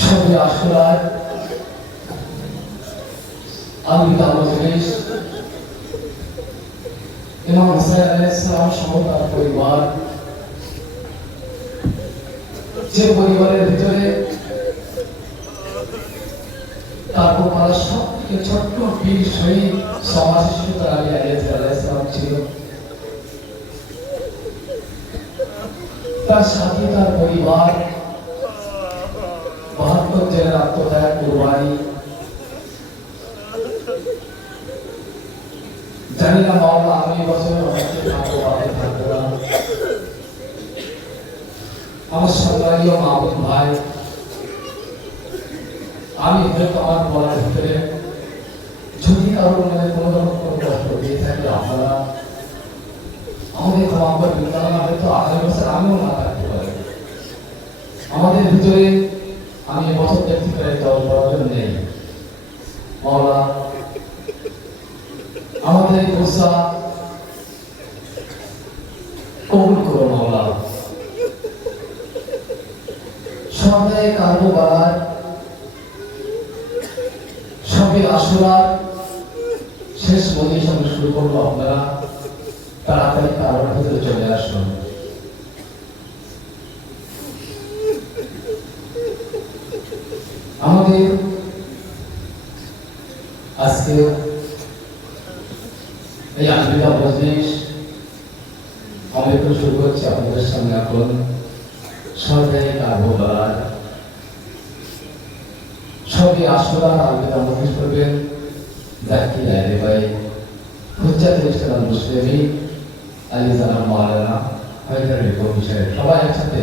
সবে আশুরার আলবিদা মজলিস ইমাম হুসাইন আলাইহিস সালাম সহ তার পরিবার। যে পরিবারের ভিতরে তারপর তারা সব ছোট্ট বীর শহীদ সমাজ শিশু তার আলী আলাইহিস সালাম ছিল। তার সাথে তার পরিবার। বাহাত্তর জেলার আত্মত্যাগ কুরবানি। জানি না মাওলা আমি বছর অনেকে থাকব বাড়ি থাকব আমার সম্মানীয় মাহবুব ভাই, আমি হয়তো আমার বলার ভিতরে যদি কারোর মনে কোনো রকম কোনো কষ্ট দিয়ে থাকে আপনারা। আমাদের করবেন কারণ হয়তো আগামী বছর আমিও না থাকতে পারি। আমাদের ভিতরে আমি বছর দেখতে পারি দল প্রয়োজন নেই। মাওলা, আমাদের গোসা কবুল করো মাওলা। সন্ধ্যায় কারবো বাড়ার সবে আশুরার শেষ মদির সঙ্গে শুরু করব আপনারা। তাড়াতাড়ি কারোর ভিতরে চলে আসুন। আমাদের আজকে এই আলবিদা মজলিস আমি তো শুরু করছি। আপনাদের সামনে এখন সরকারি কার্যকলার সবই আসলার আলবিদা মজলিস করবেন জাকি আইরে ভাই হুজ্জাত ইসলাম মুসলিমি আলী জানা মাওলানা হায়দার রিপোর্ট বিষয়ে সবাই একসাথে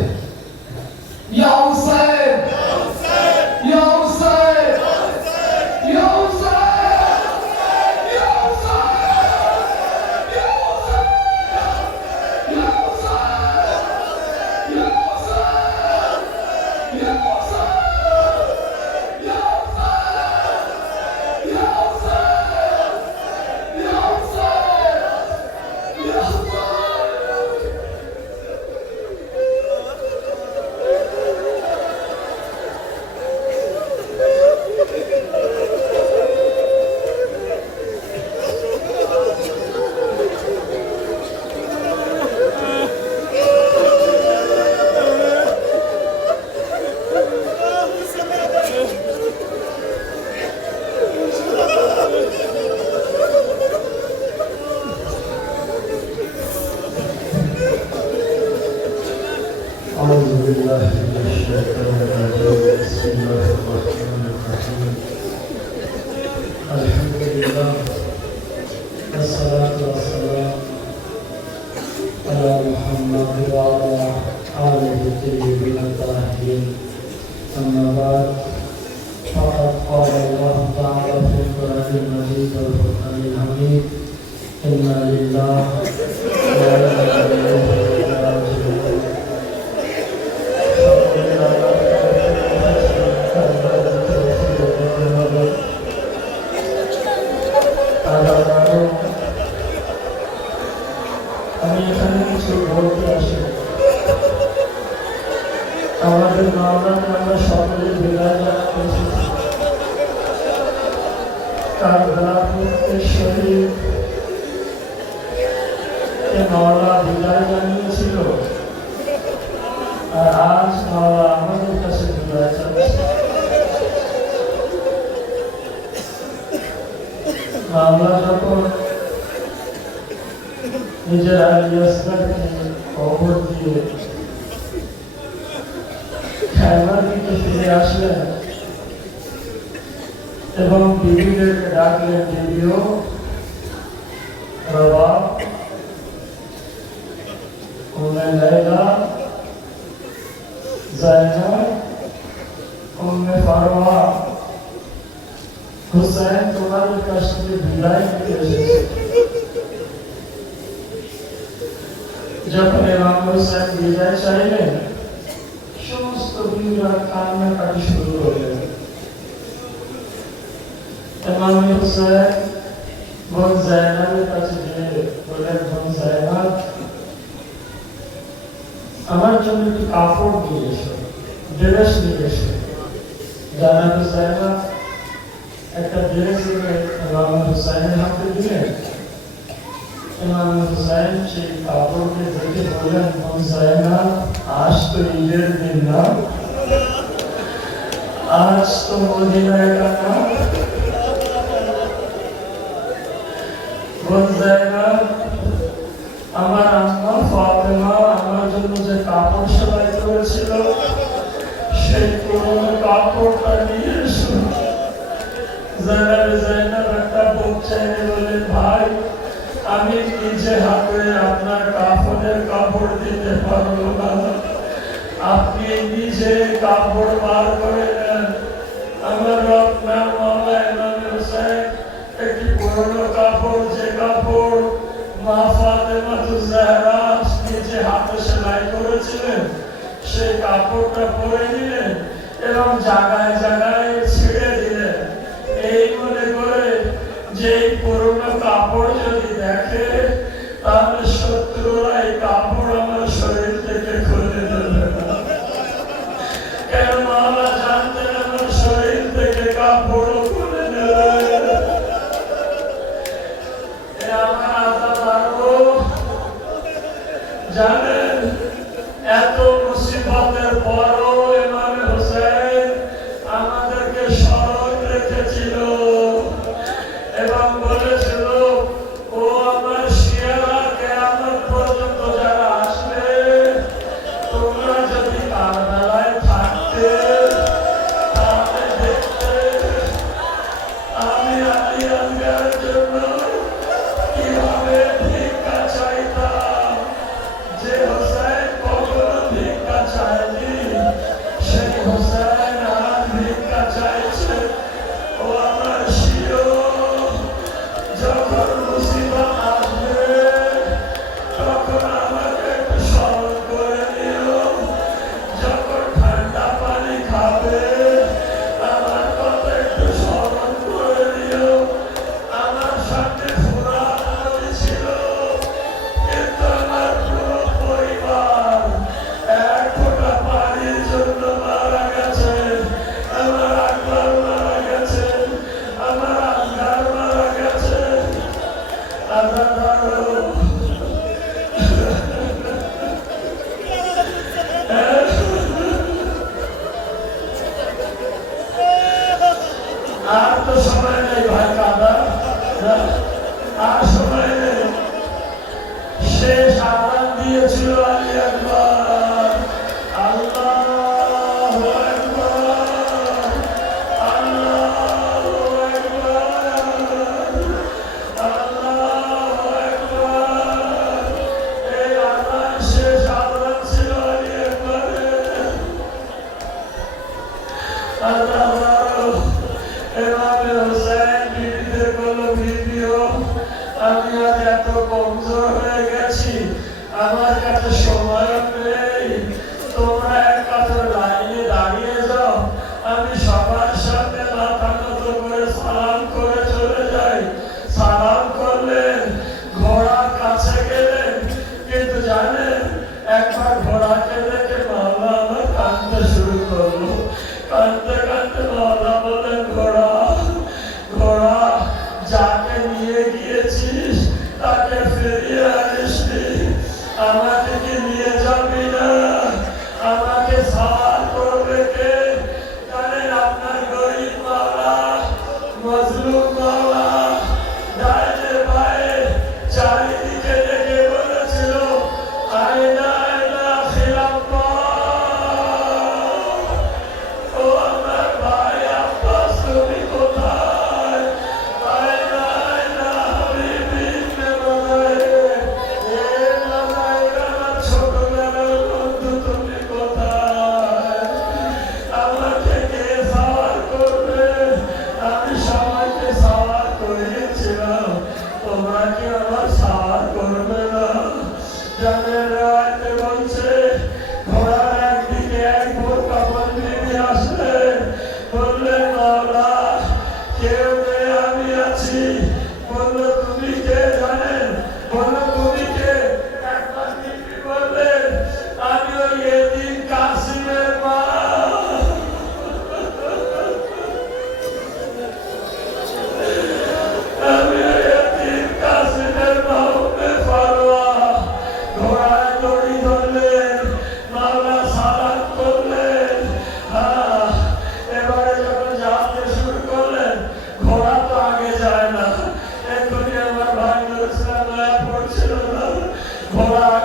নিজের আলিয়াসকে কবর দিয়ে খেলার দিকে ফিরে আসলেন এবং বিবিদেরকে ডাকলেন বিবিও বাবা উম্মে লাইলা জাইনাব উম্মে ফারোয়া হুসাইন তোমাদের কাছ থেকে বিদায় নিতে এসেছে যখন ইমাম হুসাইন বিদায় চাইলেন সমস্ত বীররা কান্নাকাটি শুরু করলেন ইমাম হুসাইন বোন জায়নাবের কাছে গিয়ে বললেন বোন জায়নাব আমার জন্য একটু কাপড় দিয়ে এসো ড্রেস নিয়ে এসে জানা হুসাইনা একটা ড্রেস ইমাম হুসাইনের হাতে দিলেন ইমাম হুসাইন সেই কাপড়কে দেখে বললেন হুসাইনা আজ তো ঈদের দিন না আজ তো মদিনায় আমার আম্মা ফাতেমা আমার জন্য যে কাপড় সেলাই করেছিল, সেই পুরনো কাপড়টা নিয়ে এসো জানাব জাইনাব একটা বুক চাইলে হাতে আপনার কাপড়ের কাপড় দিতে পারব না। আপনি নিজে কাপড় বার করে নেন। আমার রত্নার মামলা সেলাই করেছিলেন, সেই কাপড়টা পরে নিলেন এবং জায়গায় জায়গায় ছিঁড়ে দিলেন। এই মনে করে যে পুরনো কাপড় যদি দেখে para খোলা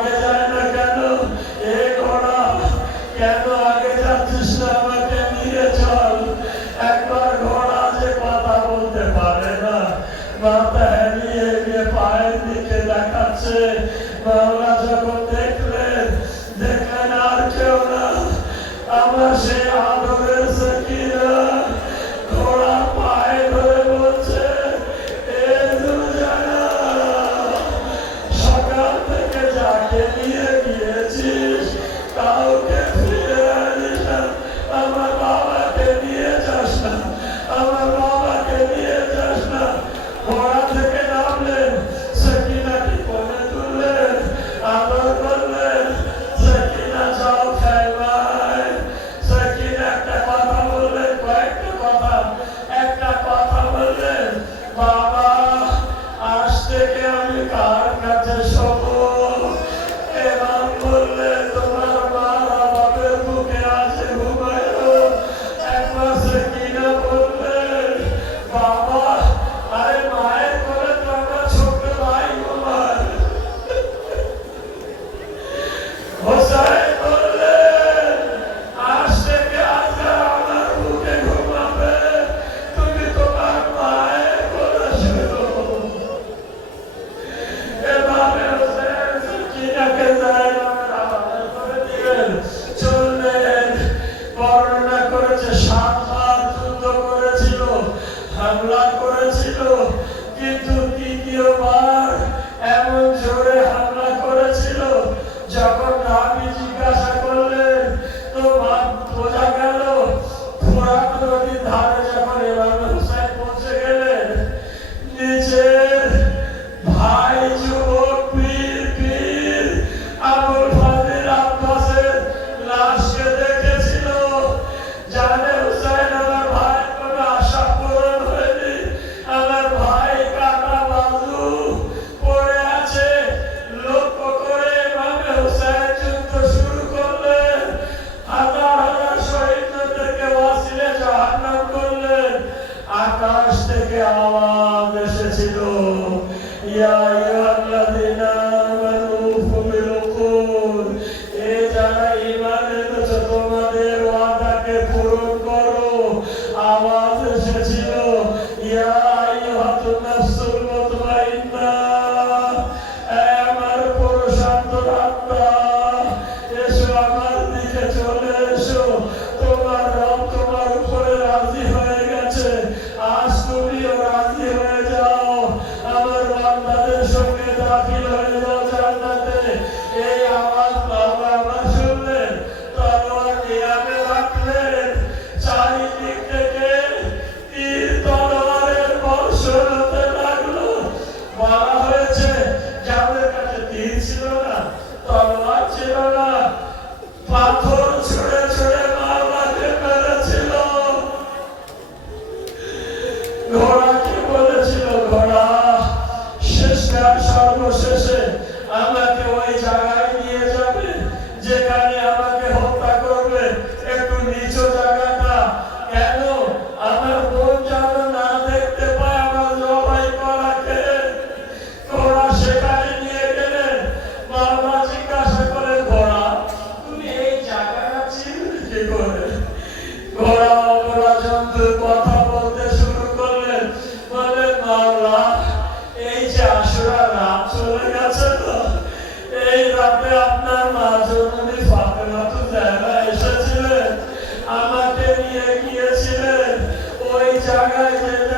Arkadaşlar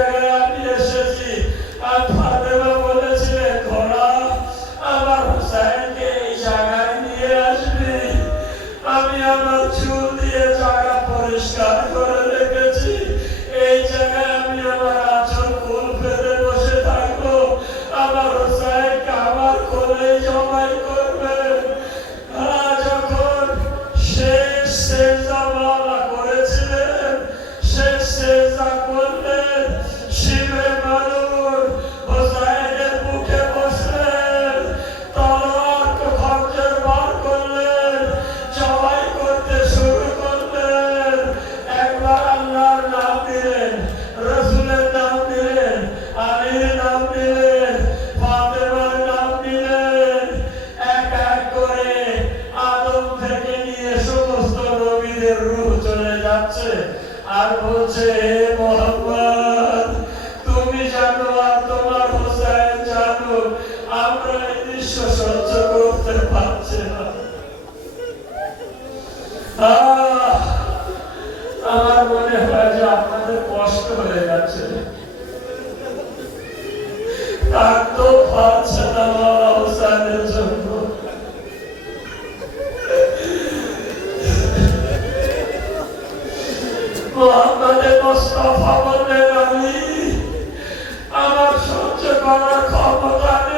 মোস্তফা বললেন আমি আমার সহ্য করার ক্ষমতা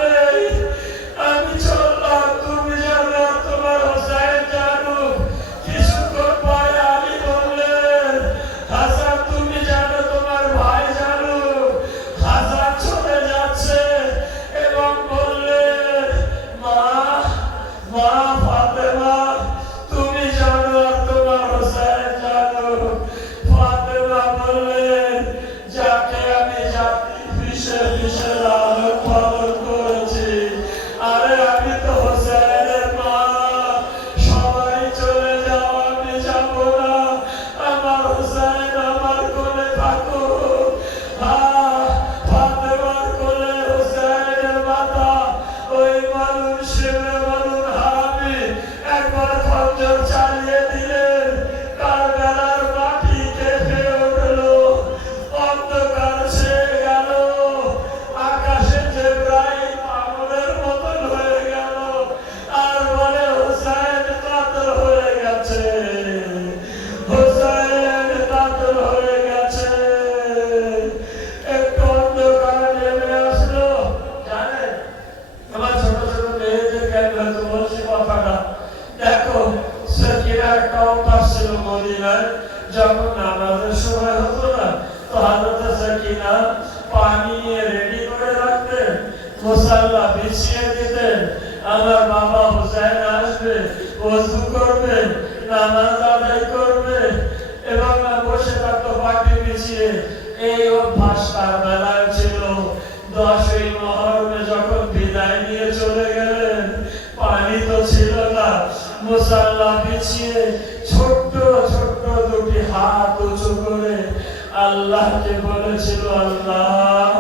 আল্লাহকে বলেছিল আল্লাহ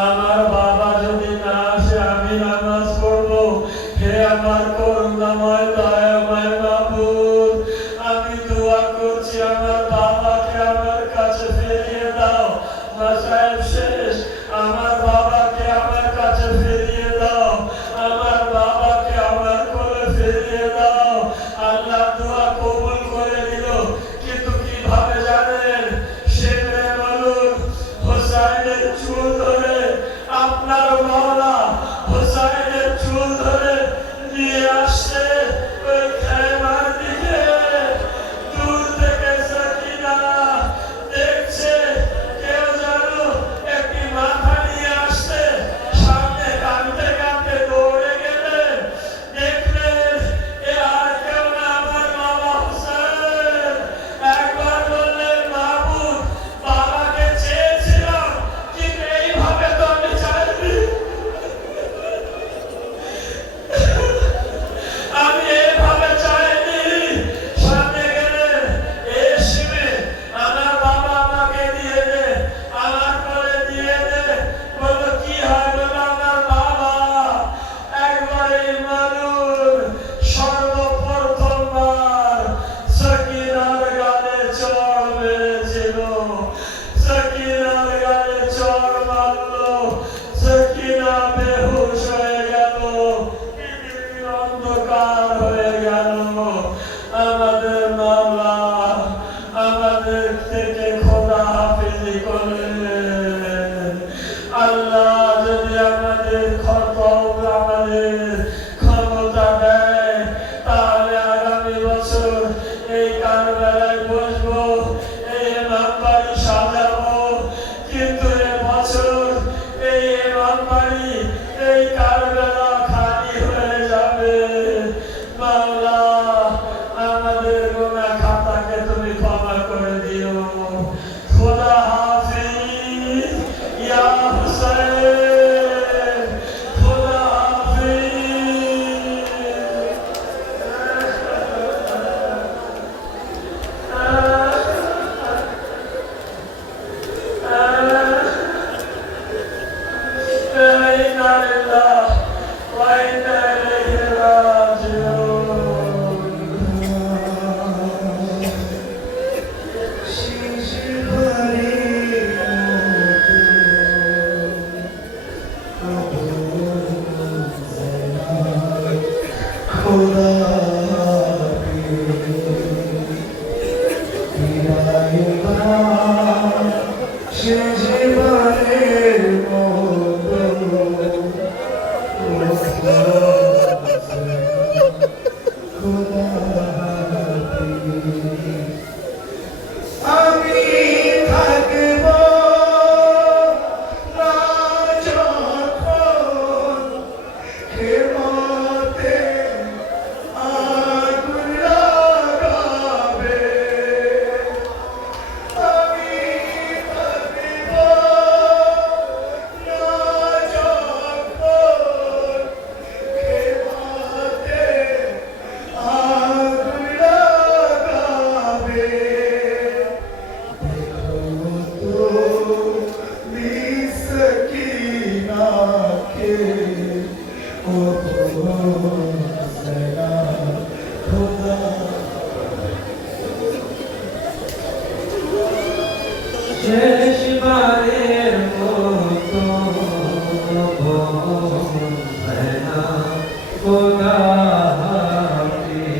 আমার বাবা